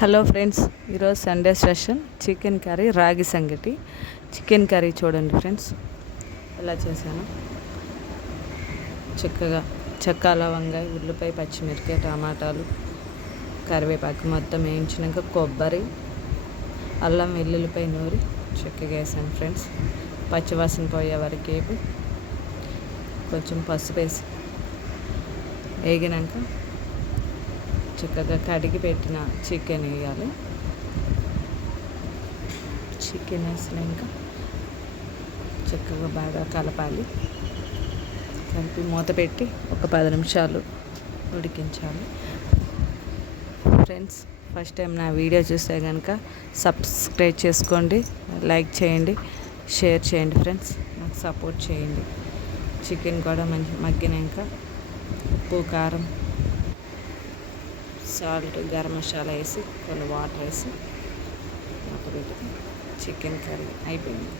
Hello friends, ఈరోజు Sunday special chicken curry, రాగి సంగటి. చికెన్ కర్రీ చూడండి ఫ్రెండ్స్ ఎలా చేశాను. చక్కగా చెక్క, లవంగాయ, ఉల్లిపాయ, పచ్చిమిరపకాయ, టమాటాలు, కరివేపాకు మొత్తం వేయించినాక కొబ్బరి, అల్లం వెల్లుల్లిపై నూరి చక్కగా వేసాను ఫ్రెండ్స్. పచ్చివాసన పోయే వరకు వేపి కొంచెం పసుపు వేసి వేగినాక చక్కగా కడిగి పెట్టిన చికెన్ వేయాలి. చికెన్ వేసినాక చక్కగా బాగా కలపాలి. కలిపి మూత పెట్టి ఒక 10 నిమిషాలు ఉడికించాలి. ఫ్రెండ్స్, ఫస్ట్ టైం నా వీడియో చూస్తే కనుక సబ్స్క్రైబ్ చేసుకోండి, లైక్ చేయండి, షేర్ చేయండి. ఫ్రెండ్స్, నాకు సపోర్ట్ చేయండి. చికెన్ కూడా మంచి మగ్గినాక ఉప్పు, కారం, సాల్ట్, గరం మసాలా వేసి కొన్ని వాటర్ వేసి మూత పెట్టి చికెన్ కర్రీ అయిపోయింది.